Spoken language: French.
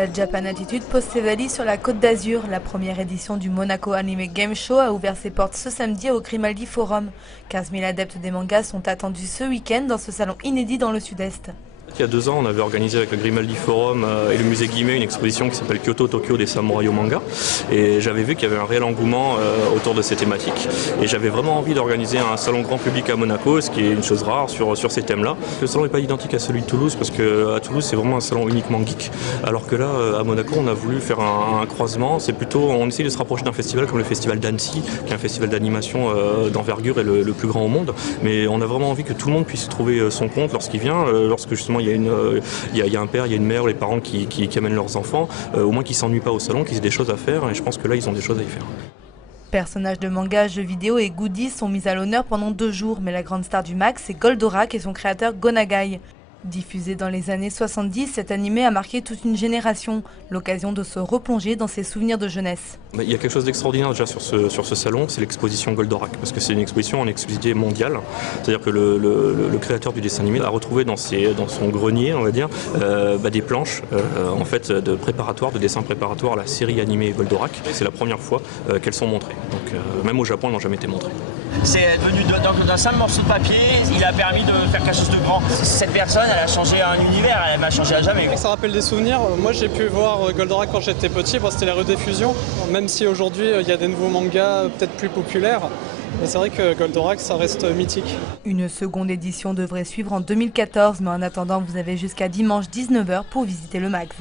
La Japan Attitude pose ses valises sur la Côte d'Azur. La première édition du Monaco Anime Game Show a ouvert ses portes ce samedi au Grimaldi Forum. 15 000 adeptes des mangas sont attendus ce week-end dans ce salon inédit dans le sud-est. Il y a 2 ans, on avait organisé avec le Grimaldi Forum et le musée Guimet une exposition qui s'appelle Kyoto-Tokyo des samouraïs au manga. Et j'avais vu qu'il y avait un réel engouement autour de ces thématiques. Et j'avais vraiment envie d'organiser un salon grand public à Monaco, ce qui est une chose rare sur ces thèmes-là. Le salon n'est pas identique à celui de Toulouse parce qu'à Toulouse, c'est vraiment un salon uniquement geek. Alors que là, à Monaco, on a voulu faire un croisement. C'est plutôt, on essaie de se rapprocher d'un festival comme le festival d'Annecy, qui est un festival d'animation d'envergure et le plus grand au monde. Mais on a vraiment envie que tout le monde puisse trouver son compte lorsqu'il vient, lorsque justement il y a un père, il y a une mère, les parents qui amènent leurs enfants, au moins qu'ils ne s'ennuient pas au salon, qu'ils aient des choses à faire, et je pense que là, ils ont des choses à y faire. Personnages de manga, jeux vidéo et goodies sont mis à l'honneur pendant 2 jours, mais la grande star du MAC, c'est Goldorak et son créateur Go Nagai. Diffusé dans les années 70, cet animé a marqué toute une génération, l'occasion de se replonger dans ses souvenirs de jeunesse. Il y a quelque chose d'extraordinaire déjà sur ce salon, c'est l'exposition Goldorak, parce que c'est une exposition en exclusivité mondiale, c'est-à-dire que le créateur du dessin animé a retrouvé dans son grenier, on va dire, des planches en fait, de dessins préparatoires à la série animée Goldorak. C'est la première fois qu'elles sont montrées, donc même au Japon, elles n'ont jamais été montrées. C'est venu d'un simple morceau de papier, il a permis de faire quelque chose de grand. Cette personne, elle a changé un univers, elle m'a changé à jamais. Ça rappelle des souvenirs. Moi, j'ai pu voir Goldorak quand j'étais petit, c'était la rediffusion. Même si aujourd'hui, il y a des nouveaux mangas peut-être plus populaires. Mais c'est vrai que Goldorak, ça reste mythique. Une seconde édition devrait suivre en 2014, mais en attendant, vous avez jusqu'à dimanche 19 h pour visiter le MAX.